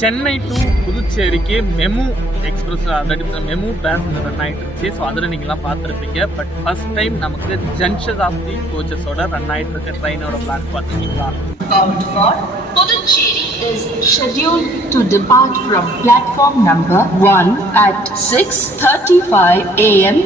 Chennai to புதுச்சேரிக்கு MEMU express already MEMU passenger run ஆகிட்டு இருந்துச்சு. ஸோ அதில் நீங்கள்லாம் பார்த்துருப்பீங்க. பட் ஃபர்ஸ்ட் டைம் நமக்கு ஜன்ஷதாப்தி கோச்சஸோட ரன் ஆகிட்டு இருக்க ட்ரெயினோட பிளான் பார்த்தீங்கன்னா Puducherry is scheduled to depart from platform number 1 at 6:35 a.m.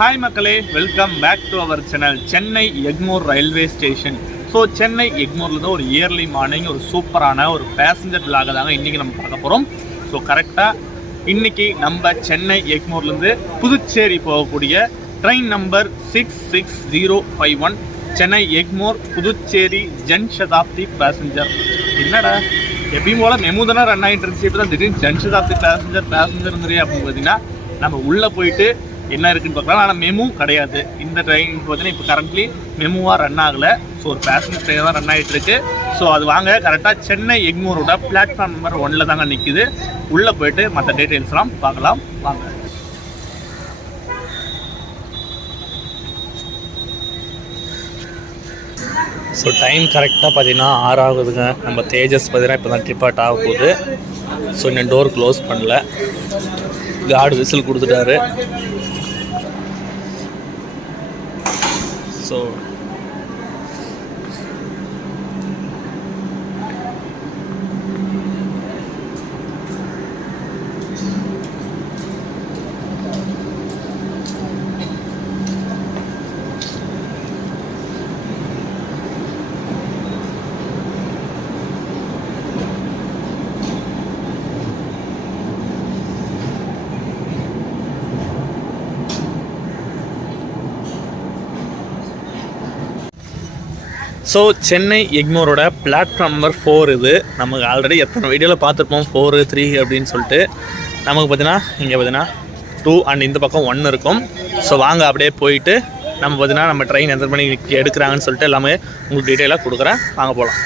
Hi மக்களே, welcome back to our channel Chennai Egmore railway station. So Chennai எக்மோர்லேருந்து ஒரு இயர்லி மார்னிங் ஒரு சூப்பரான ஒரு பேசஞ்சர் விலாக தாங்க இன்றைக்கி நம்ம பார்க்க போகிறோம். ஸோ கரெக்டாக இன்றைக்கி நம்ம சென்னை எக்மோர்லேருந்து புதுச்சேரி போகக்கூடிய train number 66051 Chennai Egmore Puducherry Janshatabdi passenger. என்னடா எப்பயும் போல் மெமு தானே ரன் ஆகிட்டு இருந்துச்சு, இப்போ தான் திடீர்னு ஜன்ஷதாப்தி பேசஞ்சருங்கிறே அப்படின்னு பார்த்தீங்கன்னா நம்ம உள்ளே போயிட்டு என்ன இருக்குன்னு பார்க்கலாம். ஆனால் மெமு கிடையாது. இந்த ட்ரெயின் பார்த்தீங்கன்னா இப்போ கரண்ட்லி மெமுவாக ரன் ஆகலை. ஸோ ஒரு பேசஞ்சர் ட்ரெயின் தான் ரன் ஆகிட்டு இருக்கு. ஸோ அது வாங்க கரெக்டாக சென்னை எக்மோரோட பிளாட்ஃபார்ம் நம்பர் 1 தாங்க நிற்கிது. உள்ளே போயிட்டு மற்ற டீட்டெயில்ஸ்லாம் பார்க்கலாம் வாங்க. ஸோ டைம் கரெக்டாக பார்த்தீங்கன்னா 6 ஆகுதுங்க. நம்ம தேஜஸ் பார்த்தீங்கன்னா இப்போ தான் டிபார்ட் ஆக போகுது. ஸோ இன்னும் டோர் க்ளோஸ் பண்ணல. கார்டு விசில் கொடுத்துட்டாரு. ஸோ ஸோ சென்னை எக்மோரோட பிளாட்ஃபார்ம் நம்பர் 4 இது. நமக்கு ஆல்ரெடி எத்தனை வீடியோவில் பார்த்துருப்போம் 4, 3 அப்படின்னு சொல்லிட்டு. நமக்கு பார்த்தீங்கன்னா இங்கே பார்த்தீங்கன்னா 2 அண்ட் இந்த பக்கம் 1 இருக்கும். ஸோ வாங்க அப்படியே போயிட்டு நம்ம பார்த்தீங்கன்னா நம்ம ட்ரெயின் எத்தனை மணிக்கு எடுக்கிறாங்கன்னு சொல்லிட்டு எல்லாமே உங்களுக்கு டீட்டெயிலாக கொடுக்குறேன். வாங்க போகலாம்.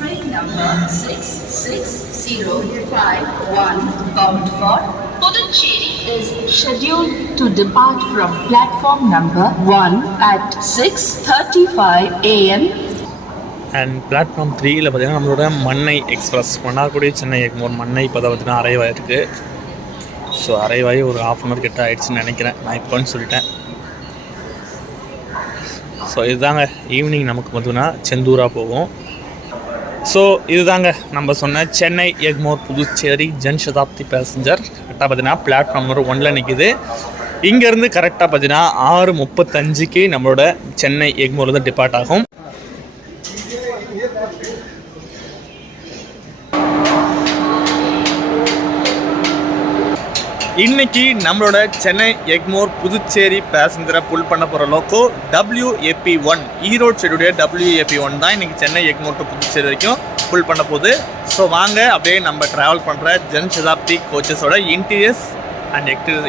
Train number 66051 bound for Puducherry is scheduled to depart from platform number 1 at 6:35 a.m. And platform 3ல் பார்த்தீங்கன்னா நம்மளோட மன்னை எக்ஸ்பிரஸ் மன்னார்குடி சென்னை எக்மோர் மன்னை இப்போ தான் பார்த்தீங்கன்னா அரைவ் ஆகிருக்கு. ஸோ அரைவ் ஆகி ஒரு 1/2 hour கிட்ட ஆகிடுச்சுன்னு நினைக்கிறேன். நான் இப்போன்னு சொல்லிட்டேன். ஸோ இதுதாங்க ஈவினிங் நமக்கு பார்த்தீங்கன்னா செந்தூரா போகும். ஸோ இதுதாங்க நம்ம சொன்ன சென்னை எக்மோர் புதுச்சேரி ஜன்ஷதாப்தி பேசஞ்சர். கரெக்டாக பார்த்தீங்கன்னா பிளாட்ஃபார்ம் நம்பர் 1 நிற்கிது. இங்கேருந்து கரெக்டாக பார்த்தீங்கன்னா 6:35 நம்மளோட சென்னை எக்மோர்லேருந்து டிபார்ட் ஆகும். இன்னைக்கு நம்மளோட சென்னை எக்மோர் புதுச்சேரி பேசஞ்சரை புல் பண்ண போகிற லோக்கோ WAP1 ஈரோடு சைடுடைய WAP1 தான் இன்றைக்கி சென்னை எக்மோர் டு புதுச்சேரி வரைக்கும் புல் பண்ண போகுது. ஸோ வாங்க அப்படியே நம்ம ட்ராவல் பண்ணுற ஜன்ஷதாப்தி கோச்சஸோட இன்டீரியர்ஸ் அண்ட்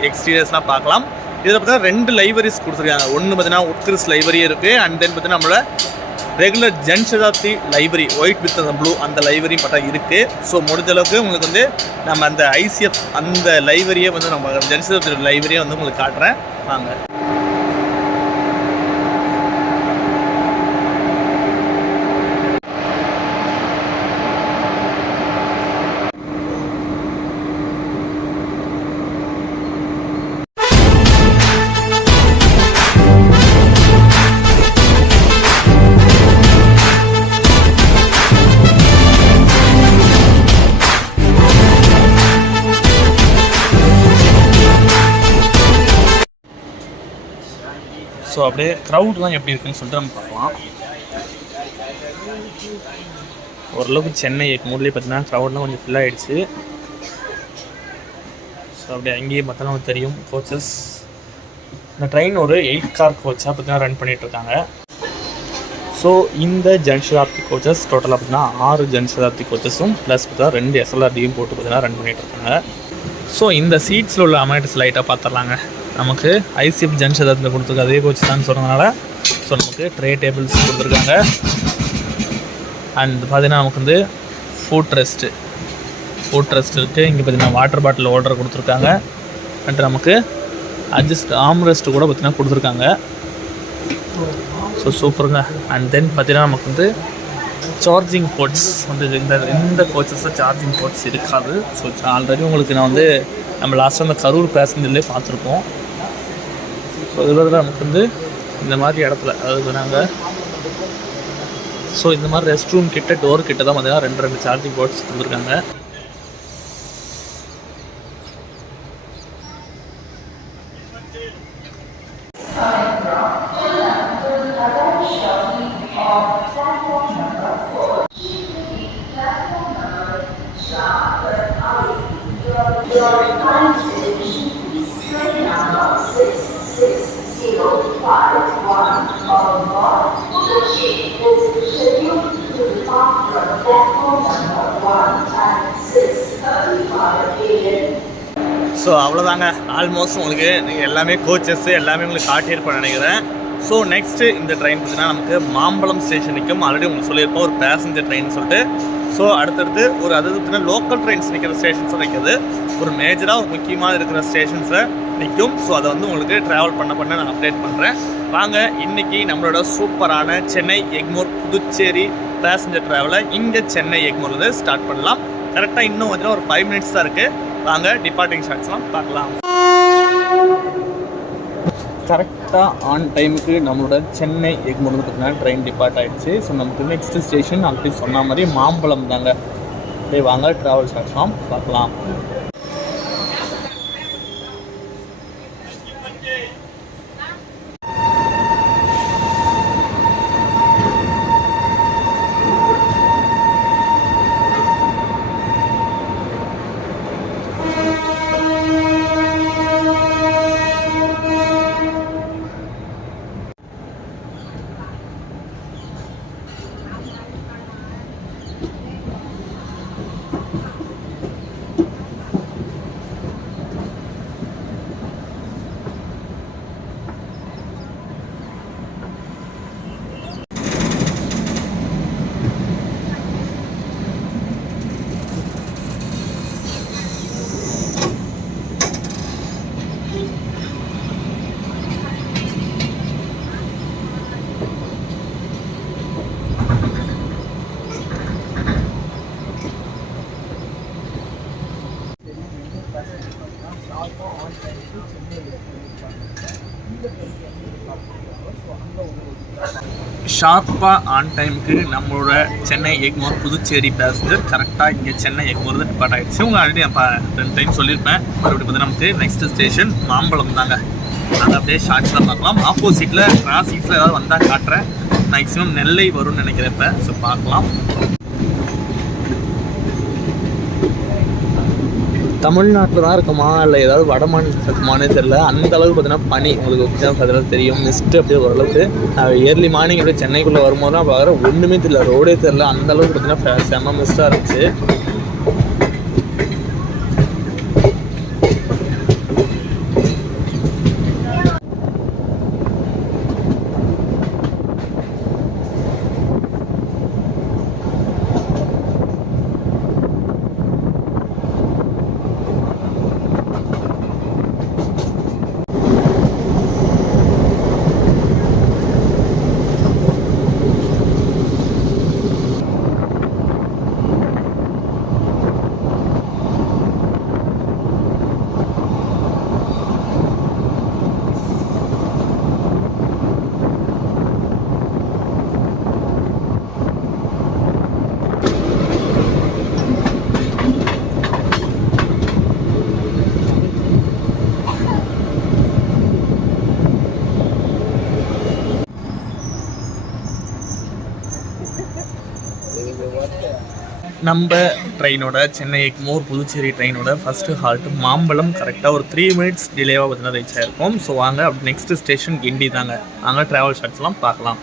எக்ஸ்டீரியர்ஸ்லாம் பார்க்கலாம். இதில் பார்த்தீங்கன்னா 2 லைவரிஸ் கொடுத்துருக்காங்க. ஒன்று பார்த்தீங்கன்னா உட்கிறிஸ் லைவரியே இருக்குது. அண்ட் தென் பார்த்தீங்கன்னா நம்மளோட ரெகுலர் ஜன்சதாப்தி லைப்ரரி ஒயிட் வித் அந்த ப்ளூ அந்த லைப்ரரி மட்டும் இருக்குது. ஸோ முடிஞ்ச அளவுக்கு உங்களுக்கு வந்து நம்ம அந்த ஐசிஎஃப் அந்த லைப்ரரியே வந்து நம்ம ஜன்சதாப்தி லைப்ரரியே வந்து உங்களுக்கு காட்டுறேன் வாங்க. ஸோ அப்படியே க்ரௌட்லாம் எப்படி இருக்குன்னு சொல்லிட்டு நம்ம பார்க்கலாம். ஓரளவுக்கு சென்னை எக்மோர்லேயே பார்த்தீங்கன்னா க்ரௌட்லாம் கொஞ்சம் ஃபில் ஆகிடுச்சு. ஸோ அப்படியே அங்கேயே பார்த்தா நமக்கு தெரியும் கோச்சஸ். இந்த ட்ரெயின் ஒரு 8 கார் கோச்சாக பார்த்தீங்கன்னா ரன் பண்ணிகிட்ருக்காங்க. ஸோ இந்த ஜன்சதாப்தி கோச்சஸ் டோட்டலாக பார்த்தீங்கன்னா 6 ஜன்சதாப்தி கோச்சஸும் ப்ளஸ் பார்த்தா 2 SLRDயும் போட்டு பார்த்தீங்கன்னா ரன் பண்ணிகிட்ருக்காங்க. ஸோ இந்த சீட்ஸில் உள்ள அமௌண்ட்ஸ் லைட்டாக பார்த்துடலாங்க. நமக்கு ஐசிஎஃப் ஜன்சதாப்தியில் கொடுத்துருக்க அதே கோச் தான் சொன்னதுனால ஸோ நமக்கு ட்ரே டேபிள்ஸ் கொடுத்துருக்காங்க. அண்ட் பார்த்தீங்கன்னா நமக்கு வந்து ஃபுட் ரெஸ்ட் இருக்குது. இங்கே பார்த்தீங்கன்னா வாட்டர் பாட்டில் ஹோல்டர் கொடுத்துருக்காங்க. அண்ட் நமக்கு அட்ஜஸ்ட் ஆர்ம் ரெஸ்ட்டு கூட பார்த்தீங்கன்னா கொடுத்துருக்காங்க. ஸோ சூப்பருங்க. அண்ட் தென் பார்த்தீங்கன்னா நமக்கு வந்து சார்ஜிங் போர்ட்ஸ் வந்து இந்த கோச்சஸில் சார்ஜிங் போர்ட்ஸ் இருக்காது. ஸோ ஆல்ரெடி உங்களுக்கு நான் வந்து நம்ம லாஸ்ட்டாக அந்த கரூர் பேசஞ்சர்லேயே பார்த்துருப்போம். ஸோ இதில் நமக்கு வந்து இந்த மாதிரி இடத்துல அதாவது நாங்கள் ஸோ இந்த மாதிரி ரெஸ்ட் ரூம் கிட்ட டோர் கிட்ட தான் பார்த்தீங்கன்னா 2 சார்ஜிங் போர்ட்ஸ் கொடுத்துருக்காங்க. ஸோ அவ்வளோதாங்க. ஆல்மோஸ்ட் உங்களுக்கு நீங்கள் எல்லாமே கோச்சஸ் எல்லாமே உங்களுக்கு காட்டியிருப்பேன் நினைக்கிறேன். ஸோ நெக்ஸ்ட்டு இந்த ட்ரெயின் பார்த்தீங்கன்னா நமக்கு மாம்பழம் ஸ்டேஷன் நிற்கும். ஆல்ரெடி உங்களுக்கு சொல்லியிருப்போம் ஒரு பேசஞ்சர் ட்ரெயின் சொல்லிட்டு. ஸோ அடுத்தடுத்து ஒரு அது பார்த்தீங்கன்னா லோக்கல் ட்ரெயின்ஸ் நிற்கிற ஸ்டேஷன்ஸும் நிற்கிது. ஒரு மேஜராக முக்கியமாக இருக்கிற ஸ்டேஷன்ஸை நிற்கும். ஸோ அதை வந்து உங்களுக்கு ட்ராவல் பண்ண நான் அப்டேட் பண்ணுறேன். வாங்க இன்றைக்கி நம்மளோட சூப்பரான சென்னை எக்மோர் புதுச்சேரி பேசஞ்சர் ட்ராவலை இங்கே சென்னை எக்மோர்லேருந்து ஸ்டார்ட் பண்ணலாம். கரெக்டாக இன்னும் வந்து ஒரு 5 மினிட்ஸ் தான் இருக்குது. வாங்க டிபார்ட்டிங் ஷாட்ஸ்லாம் பார்க்கலாம். கரெக்டாக ஆன் டைமுக்கு நம்மளோட சென்னை எக்மோர்லேருந்து பார்த்தீங்கன்னா ட்ரெயின் டிபார்ட் ஆகிடுச்சு. ஸோ நமக்கு நெக்ஸ்ட் ஸ்டேஷன் ஆல்ரெடி சொன்ன மாதிரி மாம்பழம் தாங்க. அப்படியே வாங்க ட்ராவல் ஷாட்ஸ்லாம் பார்க்கலாம். ஷார்ப்பாக ஆன் டைமுக்கு நம்மளோட சென்னை எக்மோர் புதுச்சேரி பேசஞ்சர் கரெக்டாக இங்கே சென்னை எக்மோர் தான் டிபார்ட் ஆகிடுச்சு. உங்கள் ஆல்ரெடி நான் 2 டைம் சொல்லியிருப்பேன். மறுபடியும் பார்த்து நமக்கு நெக்ஸ்ட் ஸ்டேஷன் மாம்பழம் தாங்க. அதை அப்படியே ஷார்ட்ஸில் பார்க்கலாம். ஆப்போசிட்டில் டிராஃபிக்ஸில் ஏதாவது வந்தால் காட்டுறேன். மேக்ஸிமம் நெல்லை வரும்னு நினைக்கிறப்ப. ஸோ பார்க்கலாம். தமிழ்நாட்டில் தான் இருக்குமா இல்லை ஏதாவது வட மாநிலத்தில் இருக்குமானே தெரியல. அந்த அளவுக்கு பார்த்தீங்கன்னா பனி உங்களுக்கு அதெல்லாம் தெரியும். மிஸ்ட்டு அப்படியே ஓரளவுக்கு ஏர்லி மார்னிங் அப்படியே சென்னைக்குள்ளே வரும்போது தான் பார்க்குற ஒன்றுமே தெரியல, ரோடே தெரியல. அந்த அளவுக்கு பார்த்தீங்கன்னா செம்ம மிஸ்ட்டாக இருந்துச்சு. நம்ம ட்ரெயினோட சென்னை எக்மோர் புதுச்சேரி ட்ரெயினோட ஃபஸ்ட்டு ஹால்ட்டு மாம்பழம். கரெக்டாக ஒரு 3 மினிட்ஸ் டிலேவாக பார்த்தீங்கன்னா ரீச் ஆகிருக்கும். ஸோ வாங்க அப்படி நெக்ஸ்ட் ஸ்டேஷன் கிண்டி தாங்க. அங்கே ட்ராவல் ஷார்ட்ஸ்லாம் பார்க்கலாம்.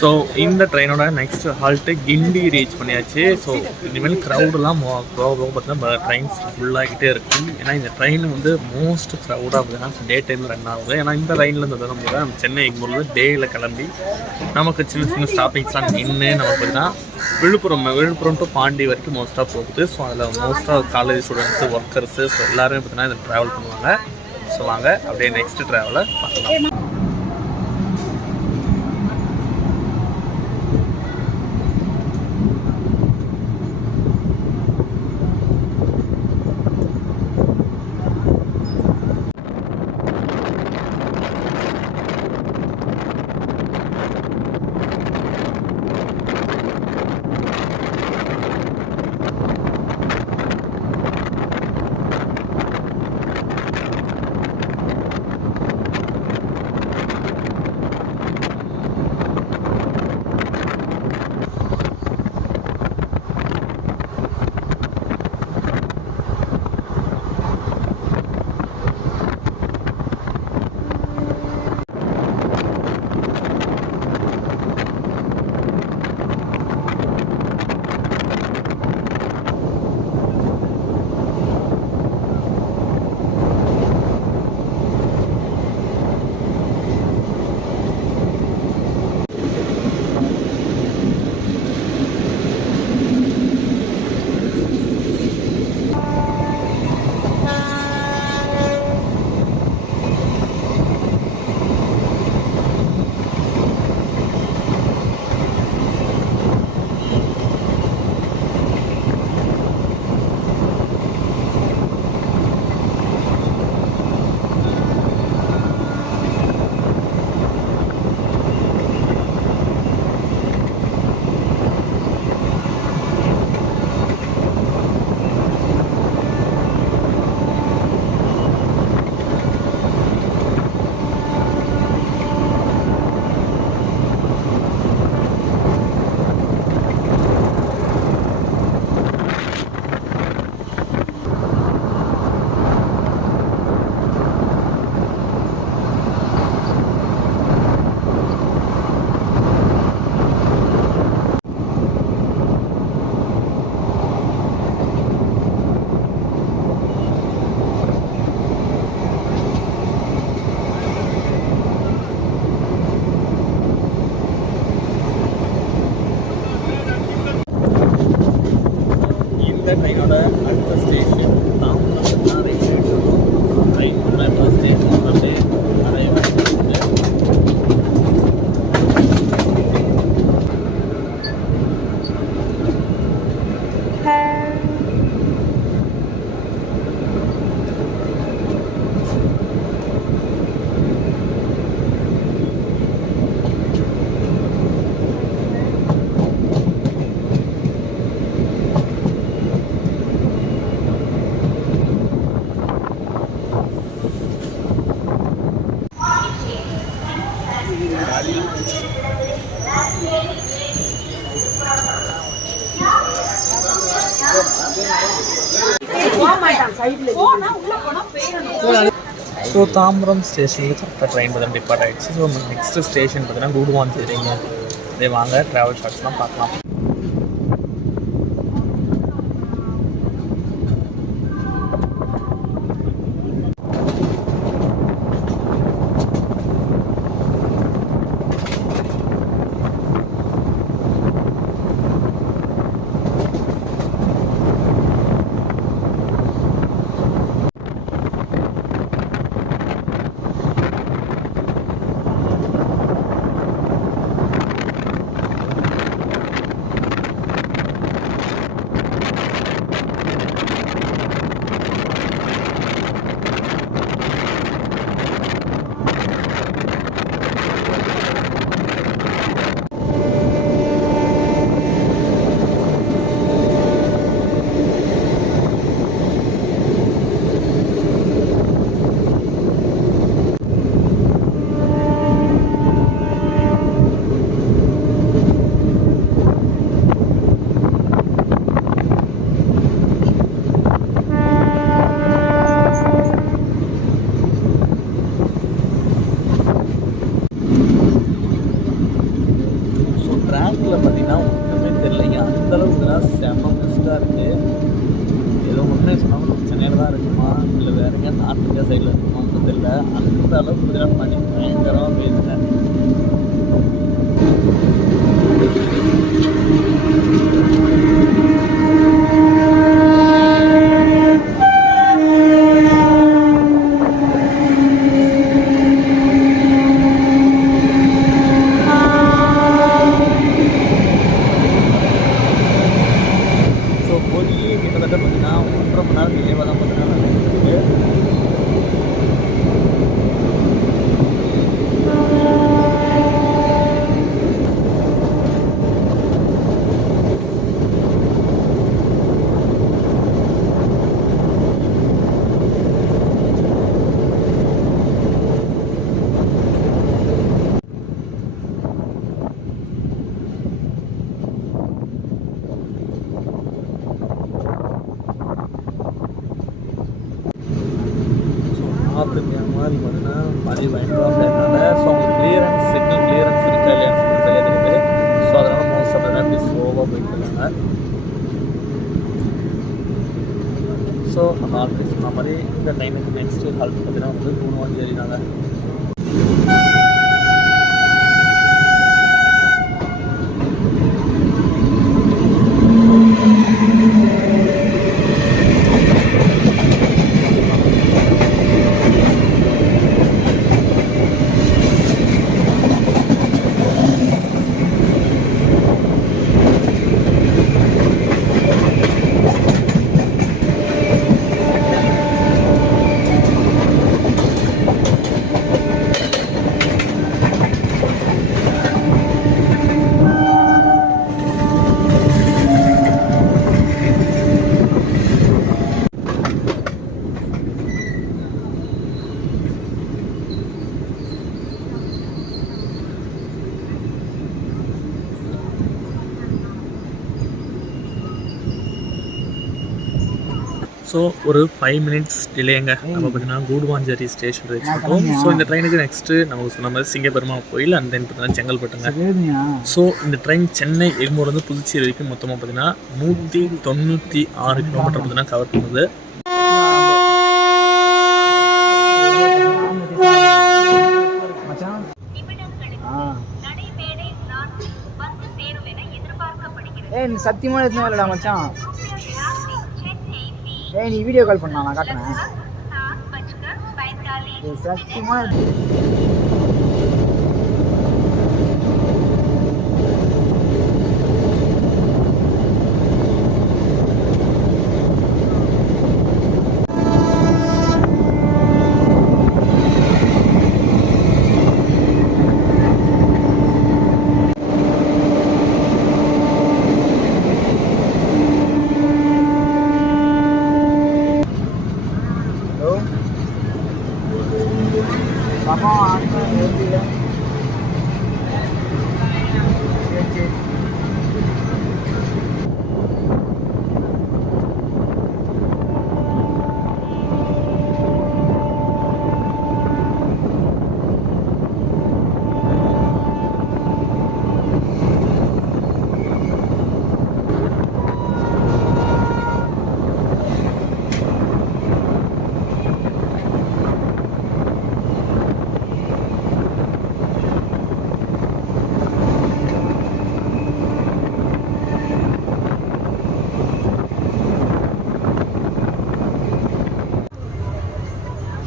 ஸோ இந்த ட்ரெயினோட நெக்ஸ்ட் ஹால்ட்டு கிண்டி ரீச் பண்ணியாச்சு. ஸோ இனிமேல் க்ரௌடெலாம் போக பார்த்தீங்கன்னா ட்ரெயின்ஸ் ஃபுல்லாகிட்டே இருக்கும். ஏன்னா இந்த ட்ரெயின் வந்து மோஸ்ட் க்ரௌடாக பார்த்தீங்கன்னா டே டைமில் ரன் ஆகுது. ஏன்னா இந்த ட்ரெயின்லேருந்து நம்ம சென்னை எக்மோரில் டேயில் கிளம்பி நமக்கு சின்ன சின்ன ஸ்டாப்பிங்ஸ்லாம் நின்று நமக்கு பார்த்தீங்கன்னா விழுப்புரம் டு பாண்டி வரைக்கும் மோஸ்ட்டாக போகுது. ஸோ அதில் மோஸ்ட்டாக காலேஜ் ஸ்டூடெண்ட்ஸு ஒர்க்கர்ஸு ஸோ எல்லாருமே பார்த்தீங்கன்னா இதில் ட்ராவல் பண்ணுவாங்க. ஸோ வாங்க அப்படியே நெக்ஸ்ட் ட்ராவலை பார்க்கலாம். இந்த ட்ரெயினோட அடுத்த ஸ்டேஷன் தாம்பரம் தான் ரீச் ஆகிட்டு ட்ரெயினோட அடுத்த ஸ்டேஷன் வந்து நிறைய ஸோ தாம்பரம் ஸ்டேஷனுக்கு கரெக்டாக ட்ரெயின் பார்த்தீங்கன்னா டிபார்ட் ஆகிடுச்சு. ஸோ நெக்ஸ்ட் ஸ்டேஷன் பார்த்தீங்கன்னா குடுவாஞ்சேரிங்க. இதே வாங்க ட்ராவல் ஷார்ட்ஸ்லாம் பார்க்கலாம். சைடில் இருக்குமான்னு தெரியல. அந்த அளவுக்கு பார்த்தீங்கன்னா பனி பயங்கரமாக பெய்யுதுங்க. ஸோ போய் கிட்டத்தட்ட பார்த்தீங்கன்னா 1.5 மணி நேரம் நினைவாக தான் பார்த்தீங்கன்னா நடந்துருக்கு. நார்த் இந்தியா மாதிரி பார்த்தீங்கன்னா பனி பயங்கரமாக இருந்தனால ஸோ அவங்க கிளியரன்ஸ் சிக்னல் கிளியரன்ஸ் இருக்கா இல்லையான்னு சொல்லி தெரியாது. ஸோ அதனால் மோஸ்ட் ஆஃப் அப்படி ஸ்லோவாக போயிட்டு இருக்காங்க. ஸோ நம்ம ஆல்ரெடி சொன்ன மாதிரி இந்த ட்ரெயினுக்கு நெக்ஸ்ட்டு ஹால்ட் பார்த்தீங்கன்னா வந்து கூடுவாஞ்சேரினால. ஸோ ஒரு 5 மினிட்ஸ் டிலேங்க நம்ம பார்த்தீங்கன்னா கூடுவாஞ்சேரி ஸ்டேஷன் ரீச் பண்ணுவோம். ஸோ இந்த ட்ரெயினுக்கு நெக்ஸ்ட்டு நமக்கு சொன்ன மாதிரி சிங்கப்பெருமா கோயில் அண்ட் தென் பார்த்தீங்கன்னா செங்கல்பட்டுங்க. ஸோ இந்த ட்ரெயின் சென்னை எக்மோர்லேருந்து புதுச்சேரி வரைக்கும் மொத்தமாக பார்த்தீங்கன்னா 196 கிலோமீட்டர் பார்த்தீங்கன்னா கவர் பண்ணுது. சத்தியமா எதுவும் இல்லடா மச்சான். நீ வீடியோ கால் பண்ணா நான் காட்டுறேன். சத்தியமா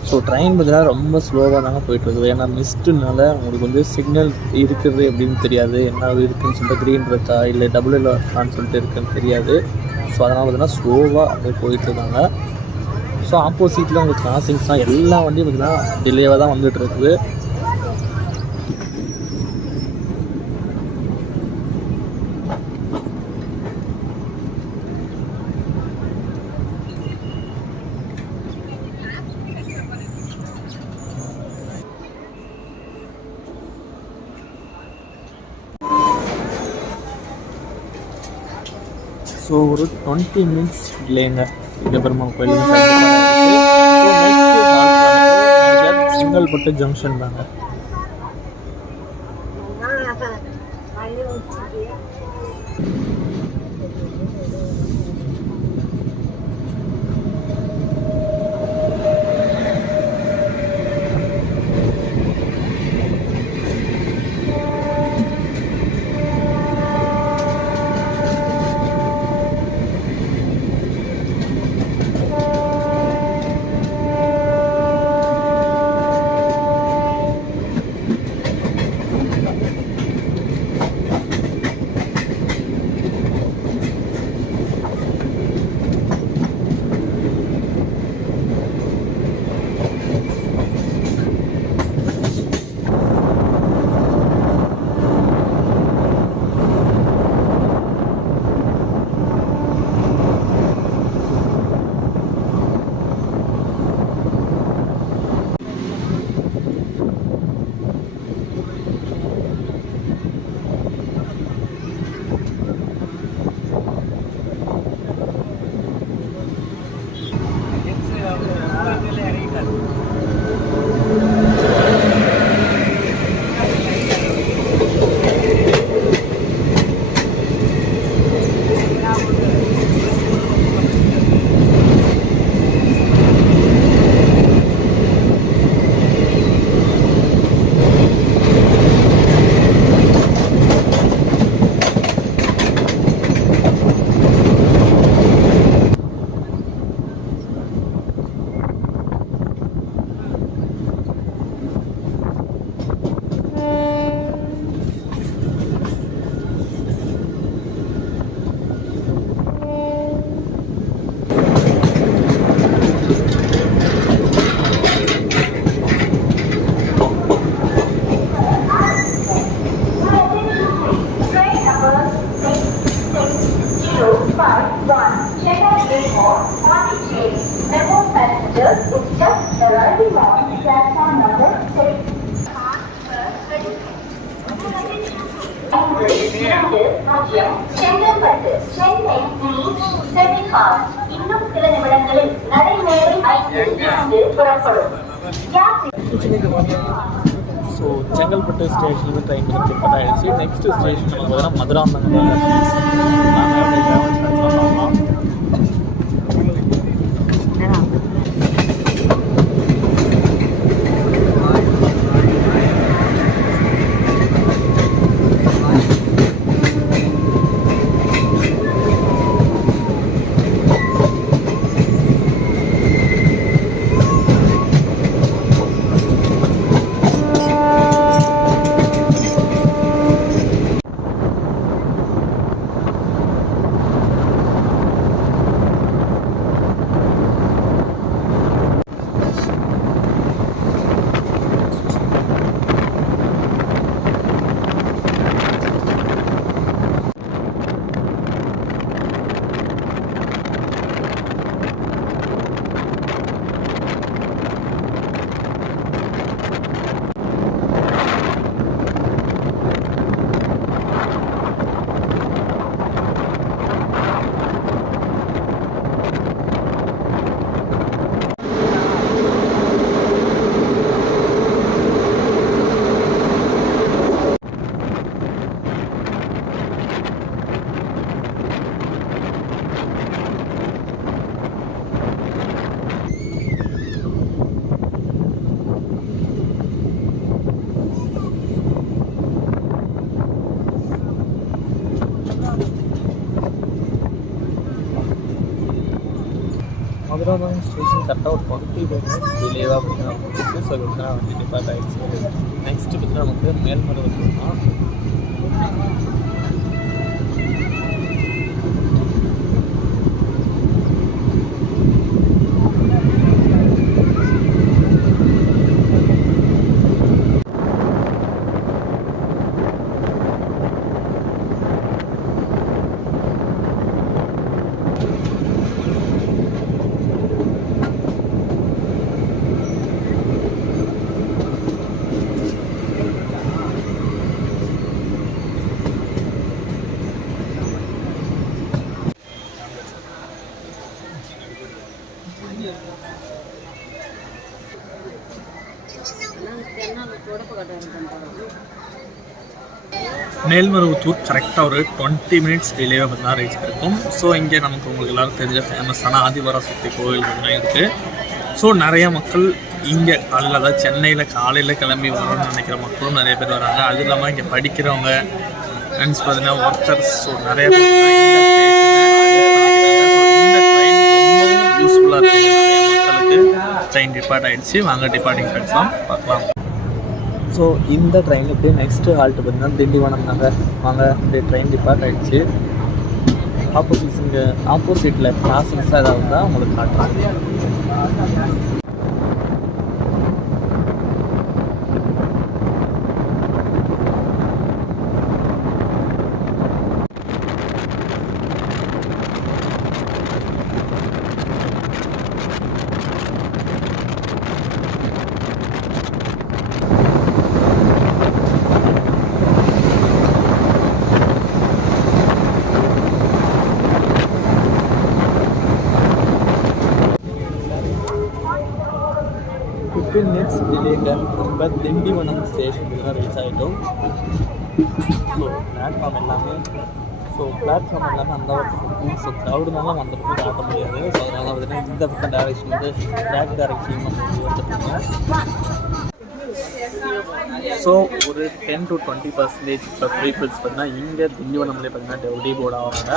ஸோ ட்ரெயின் பார்த்தீங்கன்னா ரொம்ப ஸ்லோவாக தாங்க போயிட்டுருக்குது. ஏன்னா மிஸ்ட்டுனால உங்களுக்கு வந்து சிக்னல் இருக்குது எப்படின்னு தெரியாது, என்ன இருக்குதுன்னு சொல்லிட்டு க்ரீன் இருக்கா இல்லை டபுள் எல்லோ இருக்கான்னு சொல்லிட்டு இருக்குன்னு தெரியாது. ஸோ அதனால் பார்த்தீங்கன்னா ஸ்லோவாக அப்படியே போயிட்டுருக்காங்க. ஸோ ஆப்போசிட்டில் உங்களுக்கு கிராசிங்ஸ்லாம் எல்லா வண்டியும் பார்த்தீங்கன்னா டிலேவாக தான் வந்துட்டு இருக்குது. ஸோ ஒரு 20 மினிட்ஸ் இல்லைங்க சிங்கப்பெருமா கோயில் செங்கல்பட்டு ஜங்ஷன் தாங்க. for Pondicherry. Remove passengers is just arriving on platform number 6. Chengalpattu Chennai semifast இன்னும் சில நிமிடங்களில் நடைமேடை 5 இருந்து புறப்படும். ஸோ செங்கல்பட்டு ஸ்டேஷனுக்கு ட்ரெயின் டிக்கெட் ஆகிடுச்சு. நெக்ஸ்ட் ஸ்டேஷன் பார்த்தீங்கன்னா மதுராந்தகம். மதுராந்தகம் ஸ்டேஷன் கரெக்டாக ஒரு 25 மினிட்ஸ் டிலேவாக பார்த்தீங்கன்னா போயிடுச்சு. ஸோ பார்த்தீங்கன்னா வந்து டிபார்ட் ஆகிடுச்சு. நெக்ஸ்ட்டு பார்த்தீங்கன்னா நமக்கு மேல்மருவத்தூர் தான். மேல்மருவத்தூர் கரெக்டாக ஒரு 20 மினிட்ஸ் டிலேவாக பார்த்தீங்கன்னா ரீச் இருக்கும். ஸோ இங்கே நமக்கு உங்களுக்கு எல்லோரும் தெரிஞ்ச ஃபேமஸான ஆதிபராசக்தி கோவில் பார்த்தீங்கன்னா இருக்குது. ஸோ நிறைய மக்கள் இங்கே காலையில், அதாவது சென்னையில் காலையில் கிளம்பி வரணும்னு நினைக்கிற மக்களும் நிறைய பேர் வராங்க. அது இல்லாமல் இங்கே படிக்கிறவங்க ஃப்ரெண்ட்ஸ் பார்த்தீங்கன்னா ஒர்க்கர்ஸ், ஸோ நிறைய பேர் இந்த ட்ரெயின் ரொம்பவும் யூஸ்ஃபுல்லாக இருக்குது. நிறைய மக்களுக்கு ட்ரெயின் டிபார்ட் ஆகிடுச்சு. வாங்க டிபார்ட்டிங் ட்ரெயின்ஸ்லாம் பார்க்கலாம். ஸோ இந்த ட்ரெயின் இப்படியே நெக்ஸ்ட்டு ஹால்ட்டு பார்த்தீங்கன்னா திண்டிவனம் தாங்க. வாங்க இந்த ட்ரெயின் டிபார்ட் ஆகிடுச்சு. ஆப்போசிட்டில் கிராசிங்ஸ்லாம் ஏதாவது தான் உங்களுக்கு காட்டுறாங்க. மினிட்ஸ் டிலேங்க நம்ம திண்டிவனம் ஸ்டேஷனுக்கு தான் ரீச் ஆகிட்டோம். ஸோ பிளாட்ஃபார்ம் எல்லாமே அந்த பக்கம் ஸோ க்ரௌடுனால அந்த பக்கம் காட்ட முடியாது. ஸோ அதனால் பார்த்தீங்கன்னா இந்த பக்கம் டேரக்ஷன் வந்து பேக் டேரக்ஷன் நம்ம வந்துட்டுருக்கோம். ஸோ ஒரு 10 to 20% இப்போ பீப்புள்ஸ் பார்த்தீங்கன்னா இங்கே திண்டிவனம்லேயே பார்த்தீங்கன்னா டீபோர்ட் ஆவாங்க.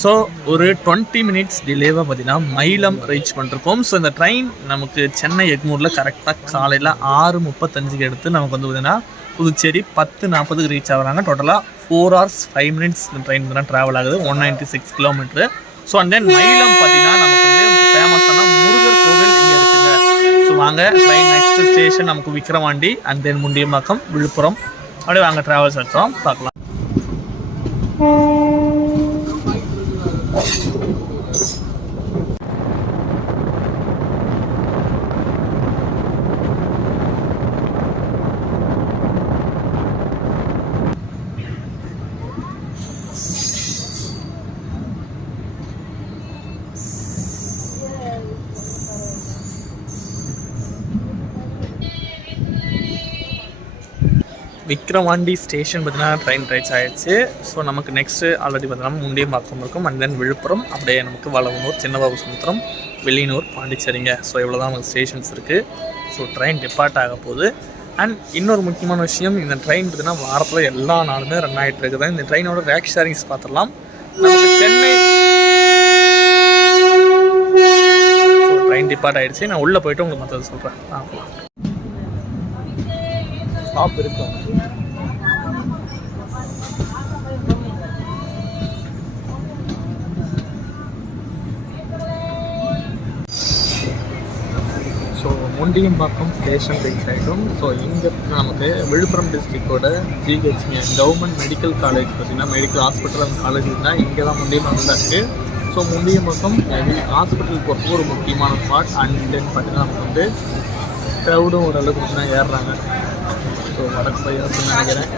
ஸோ ஒரு 20 மினிட்ஸ் டிலேவாக பார்த்தீங்கன்னா மயிலம் ரீச் பண்ணிருக்கோம். ஸோ இந்த ட்ரெயின் நமக்கு சென்னை எக்மூரில் கரெக்டாக காலையில் 6:35 எடுத்து நமக்கு வந்து பார்த்தீங்கன்னா புதுச்சேரி 10:40 ரீச் ஆகுறாங்க. டோட்டலாக 4 hours 5 minutes இந்த ட்ரெயின் தான் ட்ராவல் ஆகுது, 196 kilometre. So and then Mailam பார்த்தீங்கன்னா நமக்கு வந்து ஃபேமஸான முருகர் கோவில் இங்கே இருக்குங்க. ஸோ வாங்க ட்ரெயின் நெக்ஸ்ட் ஸ்டேஷன் நமக்கு விக்கிரவாண்டி அண்ட் தென் முண்டியம்பாக்கம் விழுப்புரம் அப்படியே வாங்க ட்ராவல்ஸ் எடுத்தோம் பார்க்கலாம். விக்ரவாண்டி ஸ்டேஷன் பார்த்தீங்கன்னா ட்ரெயின் ரீச் ஆகிடுச்சு. ஸோ நமக்கு நெக்ஸ்ட்டு ஆல்ரெடி பார்த்தீங்கன்னா முண்டியம்பாக்கம் இருக்கும் அண்ட் தென் விழுப்புரம், அப்படியே நமக்கு வளவனூர், சின்னபாபுசமுத்திரம், வெள்ளியனூர், பாண்டிச்சேரிங்க. ஸோ இவ்வளோ தான் நமக்கு ஸ்டேஷன்ஸ் இருக்குது. ஸோ ட்ரெயின் டிபார்ட் ஆக போகுது. அண்ட் இன்னொரு முக்கியமான விஷயம், இந்த ட்ரெயின் பார்த்தீங்கன்னா வாரத்தில் எல்லா நாளுமே ரன் ஆகிட்டு இருக்குது. இந்த ட்ரெயினோட ரேக் ஷேரிங்ஸ் பார்த்துடலாம். நமக்கு சென்னை ஸோ ட்ரெயின் டிபார்ட் ஆகிடுச்சு. நான் உள்ளே போய்ட்டு உங்களுக்கு மற்றது சொல்கிறேன். ஸ்டாப் இருக்கும். ஸோ முண்டியம்பாக்கம் ஸ்டேஷன் ரீச் ஆகிடும். ஸோ இங்கே நமக்கு விழுப்புரம் டிஸ்ட்ரிக்டோட ஜிஹெச் கவர்மெண்ட் மெடிக்கல் காலேஜ் பார்த்திங்கன்னா மெடிக்கல் ஹாஸ்பிட்டல் அந்த காலேஜ் இருந்தால் இங்கே தான் முண்டியம்பாக்கம் தான் இருக்குது. ஸோ முண்டியம்பாக்கம் ஹாஸ்பிட்டல் போகிறதுக்கு ஒரு முக்கியமான ஸ்பாட். அண்ட் தென் பார்த்திங்கன்னா நமக்கு வந்து க்ரௌடும் ஓரளவுக்கு பார்த்தீங்கன்னா ஏறுறாங்க. ஸோ வடக்கு பையாசன்னு நினைக்கிறேன்.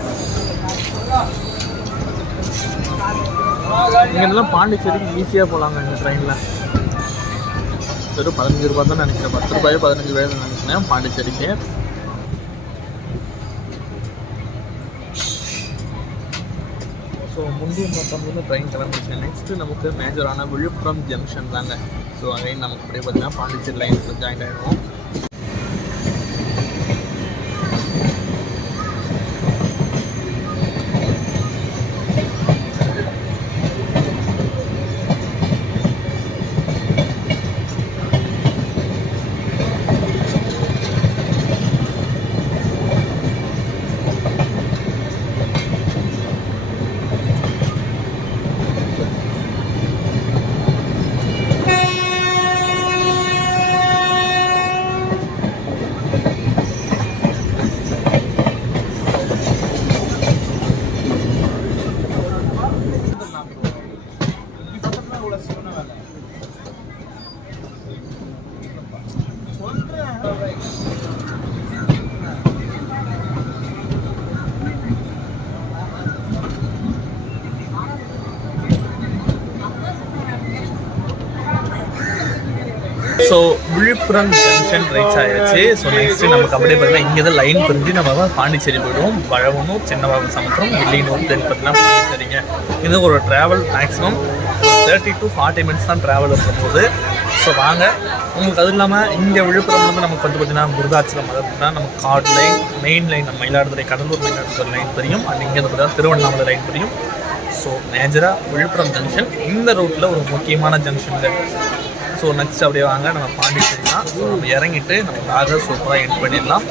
இங்கெல்லாம் பாண்டிச்சேரிக்கு ஈஸியாக போகலாங்க இந்த ட்ரெயினில். வெறும் 15 ரூபா தான் நினைக்கிறேன், 10 ரூபாயோ 15 ரூபாயோ நினைக்கிறேன் பாண்டிச்சேரிக்கு. ஸோ முண்டியம்பாக்கம்லேருந்து ட்ரெயின் கிளம்பிச்சு. நெக்ஸ்ட்டு நமக்கு மேஜரான விழுப்புரம் ஜங்ஷன் தாங்க. ஸோ அகைன் நமக்கு அப்படியே பார்த்தீங்கன்னா பாண்டிச்சேரி லைன்ஸில் ஜாயின் ஆகிடுவோம். ஸோ விழுப்புரம் ஜங்ஷன் ரீச் ஆகிடுச்சு. ஸோ நெக்ஸ்ட்டு நமக்கு அப்படியே பார்த்தீங்கன்னா இங்கே தான் லைன் பிரிஞ்சு நம்ம பாண்டிச்சேரி போய்டுவோம். வளவனூர், சின்னபாபுசமுத்திரம், வெள்ளியனூர், தென் பார்த்தீங்கன்னா பாண்டிச்சேரிங்க. இது ஒரு ட்ராவல் மேக்ஸிமம் 30 to 40 minutes தான் ட்ராவல் இருக்கும்போது. ஸோ வாங்க உங்களுக்கு அது இல்லாமல் இங்கே விழுப்புரம் வந்து நமக்கு வந்து பார்த்தீங்கன்னா முருகாச்சலம் அதை பார்த்தீங்கன்னா நமக்கு கார்டு லைன், மெயின் லைன், நம்ம மயிலாடுதுறை கடலூர் மயிலாடுதுறை லைன் தெரியும். அண்ட் இங்கே வந்து பார்த்தீங்கன்னா திருவண்ணாமலை லைன் தெரியும். ஸோ மேஜராக விழுப்புரம் ஜங்ஷன் இந்த ரூட்டில் ஒரு முக்கியமான ஜங்ஷன். ஸோ நெக்ஸ்ட் அப்படியே வாங்க நம்ம பாண்டிச்சேரி தான். ஸோ நம்ம இறங்கிட்டு நம்ம பேக்கை சூப்பராக எண்ட் பண்ணிடலாம்.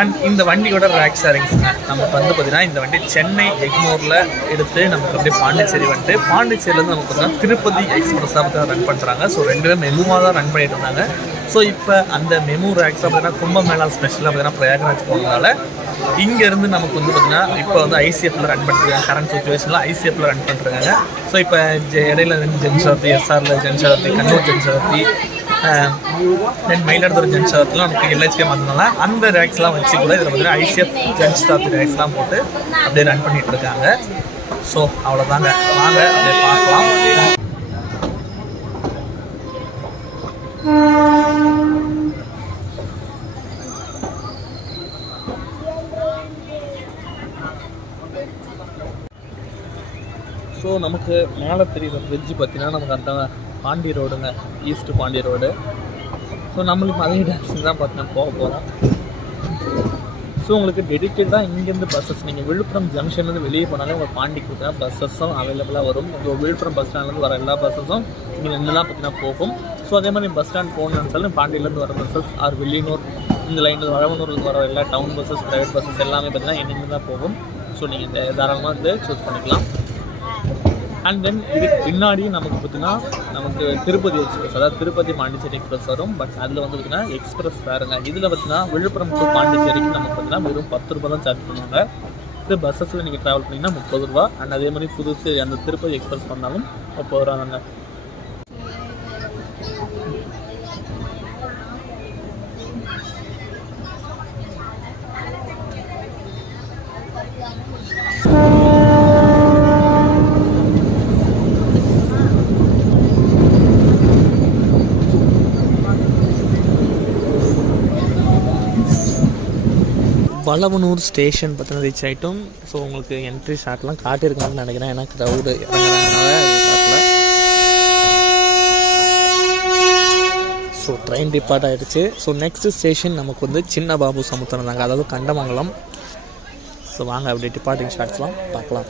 அண்ட் இந்த வண்டியோட ரேக் ஷேரிங்ஸுங்க நமக்கு வந்து பார்த்திங்கன்னா இந்த வண்டி சென்னை எக்மோரில் எடுத்து நமக்கு அப்படியே பாண்டிச்சேரி வந்துட்டு பாண்டிச்சேரியிலேருந்து நமக்கு பார்த்தீங்கன்னா திருப்பதி எக்ஸ்பிரஸாக பார்த்து ரன் பண்ணுறாங்க. ஸோ 2 பேரும் மெமுவாக தான் ரன் பண்ணிட்டு இருந்தாங்க. ஸோ இப்போ அந்த மெமு ரேக்ஸாக பார்த்தீங்கன்னா கும்பமேளா ஸ்பெஷலாக பார்த்தீங்கன்னா பிரயாகராஜ் போனதால இங்கேருந்து நமக்கு வந்து பார்த்திங்கன்னா இப்போ வந்து ஐசிஎஃப்பில் ரன் பண்ணிருக்காங்க. கரண்ட் சுச்சுவேஷனில் ஐசிஎஃப்பில் ரன் பண்ணுறாங்க. ஸோ இப்போ இடையில ஜன்சரத்தி, எஸ்ஆரில் ஜன்சரத்தி, கண்ணூர் ஜன்சரத்தி, தென் மயிலாடுதுறை ஜன்சரத்திலாம் நமக்கு எல்ஹெச்கே மாற்றினால அந்த ரேக்ஸ்லாம் வச்சு கூட இதில் பார்த்தீங்கன்னா ஐசிஎஃப் ஜன்சரத்தி ரேக்ஸ்லாம் போட்டு அப்படியே ரன் பண்ணிகிட்டு இருக்காங்க. ஸோ அவ்வளோதாங்க, வாங்க அப்படியே பார்க்கலாம். ஸோ நமக்கு மேலே தெரியுற பிரிட்ஜு பார்த்தீங்கன்னா நமக்கு அந்த பாண்டி ரோடுங்க, ஈஸ்ட் பாண்டி ரோடு. ஸோ நம்மளுக்கு அதே டேரக்ஷன் தான் பார்த்தீங்கன்னா போக போகிறோம். ஸோ உங்களுக்கு டெடிக்கேட்டாக இங்கேருந்து பஸ்ஸஸ் நீங்கள் விழுப்புரம் ஜங்ஷன்லேருந்து வெளியே போனாலே உங்கள் பாண்டிக்கு பார்த்தீங்கன்னா பஸ்ஸஸும் அவைலபிளாக வரும். ஸோ விழுப்புரம் பஸ் ஸ்டாண்ட்லேருந்து வர எல்லா பஸ்ஸஸும் இங்கே நின்று தான் பார்த்தீங்கன்னா போகும். ஸோ அதே மாதிரி பஸ் ஸ்டாண்ட் போகணுன்னு சொல்லி பாண்டியிலேருந்து வர பஸ்ஸஸ் ஆர் வெளியூர் இந்த லைனில் வடவனூருக்கு வர எல்லா டவுன் பஸ்ஸஸ் ப்ரைவேட் பஸ்ஸஸ் எல்லாமே பார்த்தீங்கன்னா எங்கேருந்து தான் போகும். ஸோ நீங்கள் தாராளமாக வந்து சூஸ் பண்ணிக்கலாம். அண்ட் தென் இதுக்கு பின்னாடி நமக்கு பார்த்தீங்கன்னா நமக்கு திருப்பதி எக்ஸ்பிரஸ், அதாவது திருப்பதி பாண்டிச்சேரி எக்ஸ்பிரஸ் வரும். பட் அதில் வந்து பார்த்தீங்கன்னா எக்ஸ்பிரஸ் வேறுங்க. இதில் பார்த்தீங்கன்னா விழுப்புரம் டு பாண்டிச்சேரிக்கு நமக்கு பார்த்தீங்கன்னா வெறும் 10 ரூபா தான் சார்ஜ் பண்ணுவாங்க. இது பஸ்ஸஸில் நீங்கள் ட்ராவல் பண்ணிங்கன்னா 30 ரூபா. அண்ட் அதே மாதிரி புதுச்சேரி அந்த திருப்பதி எக்ஸ்பிரஸ் பண்ணாலும் 30 ரூபா தாங்க. வளவனூர் ஸ்டேஷன் பார்த்தீங்கன்னா ரீச் ஆகிட்டோம். ஸோ உங்களுக்கு என்ட்ரி ஷாட்லாம் காட்டியிருக்காங்கன்னு நினைக்கிறேன். ஏன்னா க்ரௌடு இறங்குறதுனால காட்டல. ஸோ ட்ரெயின் டிபார்ட் ஆகிடுச்சு. ஸோ நெக்ஸ்ட் ஸ்டேஷன் நமக்கு வந்து சின்ன பாபு சமுத்திரம் தாங்க, அதாவது கண்டமங்கலம். ஸோ வாங்க அப்படியே டிபார்ட்டிங் ஷாட்ஸ்லாம் பார்க்கலாம்.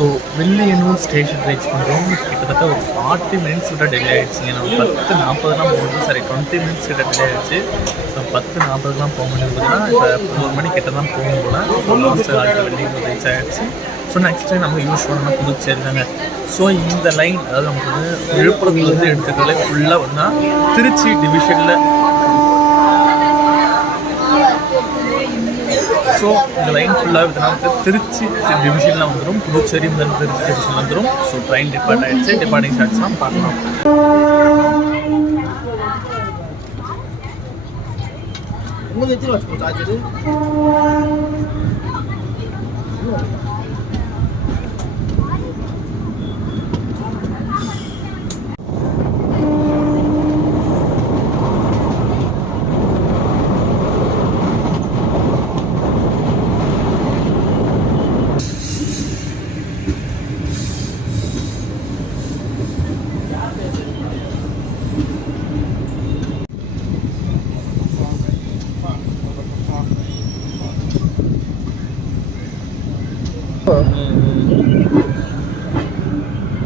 ஸோ வில்லியனூர் ஸ்டேஷன் ரீச் பண்ணுறோம். கிட்டத்தட்ட ஒரு 40 மினிட்ஸ் கிட்ட டிலே ஆகிடுச்சிங்க. நம்ம 10:40 போகுது, சாரி 20 மினிட்ஸ் கிட்ட டிலே ஆகிடுச்சு. ஸோ 10:40 போக முடியுதுன்னா இப்போ 1 மணி கிட்ட தான் போகும் போல். ஸோ லாஸ்ட் வில்லியனூர் ரீச் ஆகிடுச்சு. ஸோ நெக்ஸ்ட் டைம் நம்ம யூஸ் பண்ணோம்னா புதுச்சேரி தாங்க. ஸோ இந்த லைன் அதாவது நமக்கு வந்து விழுப்புரத்துலேருந்து எடுத்துக்கிட்டாலே ஃபுல்லாக வந்தால் திருச்சி டிவிஷனில். ஸோ இந்த லைன் ஃபுல்லாக நமக்கு திருச்சி டிவிஷனில் வந்துடும், புதுச்சேரி திருச்சி டிவிஷனில் வந்துடும். ஸோ ட்ரெயின் டிபார்ட் ஆகிடுச்சு. டிபார்ட்டிங் ஷார்ட்ஸ்லாம் பார்க்கலாம்.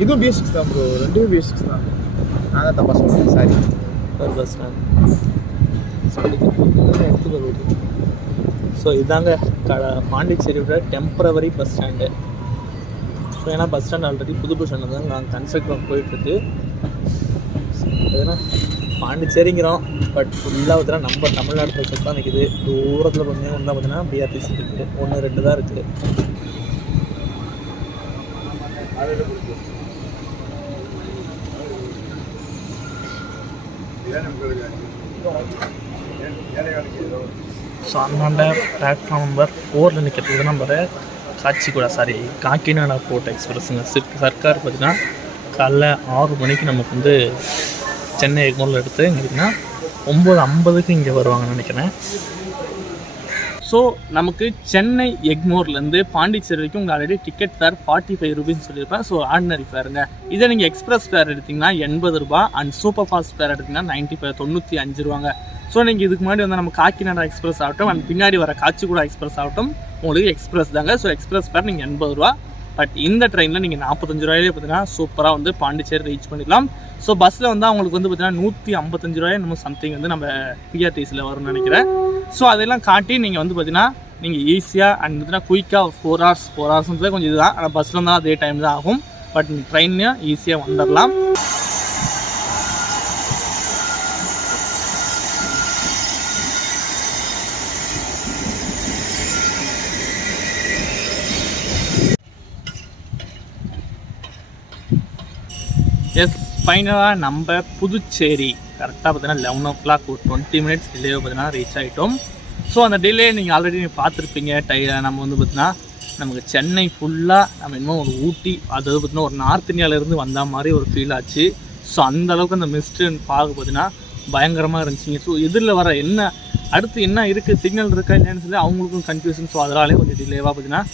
இதுவும் B6 தான் ப்ரோ, ரெண்டுமே B6 தான். நான் தான் தப்பாக சொல்கிறேன், சாரி. ஒரு பஸ் ஸ்டாண்ட் ஸோ இதாங்க பாண்டிச்சேரியோட டெம்பரவரி பஸ் ஸ்டாண்டு. ஸோ ஏன்னா பஸ் ஸ்டாண்ட் ஆல்ரெடி புது பஸ் ஸ்டாண்டு தான் நாங்கள் கன்ஸ்ட்ரக்ட் போயிட்டுருக்கு. ஏன்னா பாண்டிச்சேரிங்கிறோம், பட் ஃபுல்லாக பார்த்தீங்கன்னா நம்ம தமிழ்நாடு பஸ்ஸஸ் தான் நிற்கிது. தூரத்தில் பார்த்தீங்கன்னா ஒன்றா பார்த்தீங்கன்னா BRTC இருக்குது, 1-2 தான் இருக்குது. ஸோ அந்தாண்ட பிளாட்ஃபார்ம் நம்பர் 4 நிற்கிறது நம்பர் காச்சிகுடா காக்கிநாடா போர்ட் எக்ஸ்பிரஸுங்க. சர்க்கார் பார்த்தீங்கன்னா காலைல 6 மணிக்கு நமக்கு வந்து சென்னை எக்மோரில் எடுத்து எங்களுக்குன்னா 9:50க்கு இங்கே வருவாங்கன்னு நினைக்கிறேன். ஸோ நமக்கு சென்னை எக்மோர்லேருந்து பாண்டிச்சேரி வரைக்கும் உங்கள் ஆல்ரெடி டிக்கெட் ஃபேர் 45 ரூபீஸ் சொல்லியிருப்பேன். ஸோ ஆர்டினரி ஃபேருங்க. இதை நீங்கள் எக்ஸ்பிரஸ் ஃபேர் எடுத்திங்கன்னா 80 ரூபா அண்ட் சூப்பர் ஃபாஸ்ட் ஃபேர் எடுத்திங்கன்னா 95 ரூபாங்க. ஸோ நீங்கள் இதுக்கு முன்னாடி வந்து நம்ம காக்கிநாடா எக்ஸ்பிரஸ் ஆகட்டும் அண்ட் பின்னாடி வர காச்சிகுடா எக்ஸ்பிரஸ் ஆகட்டும் உங்களுக்கு எக்ஸ்பிரஸ் தாங்க. ஸோ எக்ஸ்பிரஸ் ஃபேர் நீங்கள் 80 ரூபா. பட் இந்த ட்ரெயினில் நீங்கள் 45 ரூபாயிலே பார்த்தீங்கன்னா சூப்பராக வந்து பாண்டிச்சேரி ரீச் பண்ணிடலாம். ஸோ பஸ்ஸில் வந்து அவங்களுக்கு வந்து பார்த்தீங்கன்னா 155 ரூபாய் நம்ம சம்திங் வந்து நம்ம பிஆர்டிசியில் வரும்னு நினைக்கிறேன். ஸோ அதெல்லாம் காட்டி நீங்கள் வந்து பார்த்தீங்கன்னா நீங்கள் ஈஸியாக அண்ட் பார்த்தீங்கன்னா குயிக்காக 4 ஹவர்ஸ்ன்றது கொஞ்சம் இதுதான். ஆனால் பஸ்ஸில் இருந்தால் அதே டைம் தான் ஆகும். பட் நீங்கள் ட்ரெயின்லையும் ஈஸியாக வந்துடலாம். எஸ் ஃபைனலாக நம்ம புதுச்சேரி கரெக்டாக பார்த்தீங்கன்னா 11 o'clock ஒரு 20 minutes டிலே பார்த்தீங்கன்னா ரீச் ஆகிட்டோம். ஸோ அந்த டிலே நீங்கள் ஆல்ரெடி பார்த்துருப்பீங்க. நம்ம வந்து பார்த்தீங்கன்னா நமக்கு சென்னை ஃபுல்லாக நம்ம இன்னும் ஒரு ஊட்டி அதாவது பார்த்தீங்கன்னா ஒரு நார்த் இந்தியாவிலேருந்து வந்த மாதிரி ஒரு ஃபீல் ஆச்சு. ஸோ அந்தளவுக்கு அந்த மிஸ்ட்டு பார்க்க பார்த்தீங்கன்னா பயங்கரமாக இருந்துச்சுங்க. ஸோ எதிரில் வர என்ன அடுத்து என்ன இருக்குது சிக்னல் இருக்கா இல்லைன்னு சொல்லி அவங்களுக்கும் கன்ஃபியூஷன். ஸோ அதனாலே கொஞ்சம் டிலேவாக பார்த்தீங்கன்னா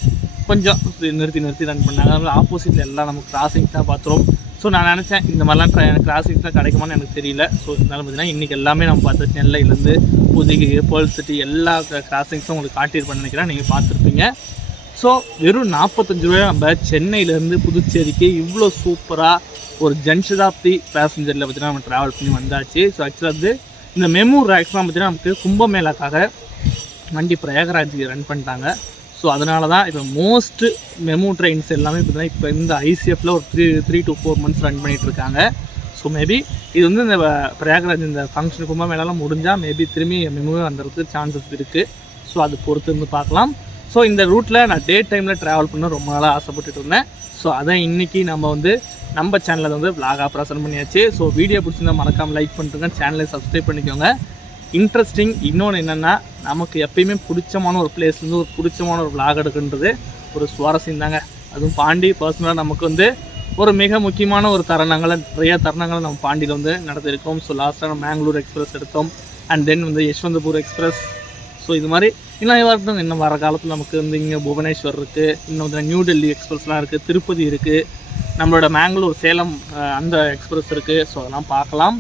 கொஞ்சம் நிறுத்தி ரன் பண்ணாங்க. அதனால் ஆப்போசிட்டில் எல்லாம் நம்ம கிராசிங்ஸ் தான் பார்த்துரும். ஸோ நான் நினச்சேன் இந்த மாதிரிலாம் கிராசிங்ஸ்லாம் கிடைக்குமான்னு எனக்கு தெரியல. ஸோ இருந்தாலும் பார்த்தீங்கன்னா இன்றைக்கி எல்லாமே நம்ம பார்த்து நெல்லையிலேருந்து புதுகை பேர்ல் சிட்டி எல்லா கிராசிங்ஸும் உங்களுக்கு காட்டியிருப்பேன்னு நினைக்கிறேன். நீங்கள் பார்த்துருப்பீங்க. ஸோ வெறும் 45 ரூபாய் நம்ம சென்னையிலேருந்து புதுச்சேரிக்கு இவ்வளோ சூப்பராக ஒரு ஜன்ஷதாப்தி பேசஞ்சரில் பார்த்தீங்கன்னா நம்ம ட்ராவல் பண்ணி வந்தாச்சு. ஸோ ஆக்சுவலாக வந்து இந்த மெமு ரேக்ஸ்லாம் பார்த்தீங்கன்னா நமக்கு கும்பமேளாக்காக வண்டி பிரயாகராஜுக்கு ரன் பண்ணிட்டாங்க. ஸோ அதனால தான் இப்போ மோஸ்ட்டு மெமு ட்ரெயின்ஸ் எல்லாமே பார்த்தீங்கன்னா இப்போ இந்த ஐசிஎஃப்பில் ஒரு 3 to 4 months ரன் பண்ணிகிட்ருக்காங்க. ஸோ மேபி இது வந்து இந்த பிரயாகராஜ் இந்த ஃபங்க்ஷன் கும்பமேளாலாம் முடிஞ்சால் மேபி திரும்பி மெமுவே வந்துறதுக்கு சான்சஸ் இருக்குது. ஸோ அது பொறுத்து இருந்து பார்க்கலாம். ஸோ இந்த ரூட்டில் நான் டே டைமில் ட்ராவல் பண்ண ரொம்ப நாளாக ஆசைப்பட்டுட்டு இருந்தேன். ஸோ அதை இன்றைக்கி நம்ம சேனலில் வந்து விளாகாக ப்ரெசென்ட் பண்ணியாச்சு. ஸோ வீடியோ பிடிச்சிருந்தா மறக்காமல் லைக் பண்ணிட்டுங்க, சேனலை சப்ஸ்கிரைப் பண்ணிக்கோங்க. இன்ட்ரெஸ்டிங் இன்னொன்று என்னென்னா நமக்கு எப்பயுமே பிடிச்சமான ஒரு பிளேஸ்லேருந்து ஒரு பிடிச்சமான ஒரு விளாக் எடுக்குன்றது ஒரு சுவாரஸ்யம் தாங்க. அதுவும் பாண்டி பர்சனலாக நமக்கு வந்து ஒரு மிக முக்கியமான ஒரு நிறைய தருணங்களை நம்ம பாண்டியில் வந்து நடத்திருக்கோம். ஸோ லாஸ்ட்டாக நம்ம மேங்களூர் எக்ஸ்பிரஸ் எடுத்தோம் அண்ட் தென் வந்து யஷ்வந்தபூர் எக்ஸ்பிரஸ். ஸோ இது மாதிரி இன்னும் வர காலத்தில் நமக்கு வந்து இங்கே புவனேஸ்வர் இருக்குது, இன்னும் வந்து நியூ டெல்லி எக்ஸ்பிரஸ்லாம் இருக்குது, திருப்பதி இருக்குது, நம்மளோட மேங்களூர் சேலம் அந்த எக்ஸ்பிரஸ் இருக்குது. ஸோ அதெல்லாம் பார்க்கலாம்.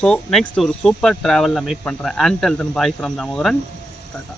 ஸோ நெக்ஸ்ட் ஒரு சூப்பர் ட்ராவலில் மீட் பண்ணுறேன். Until then bye from Damodaran. Tata.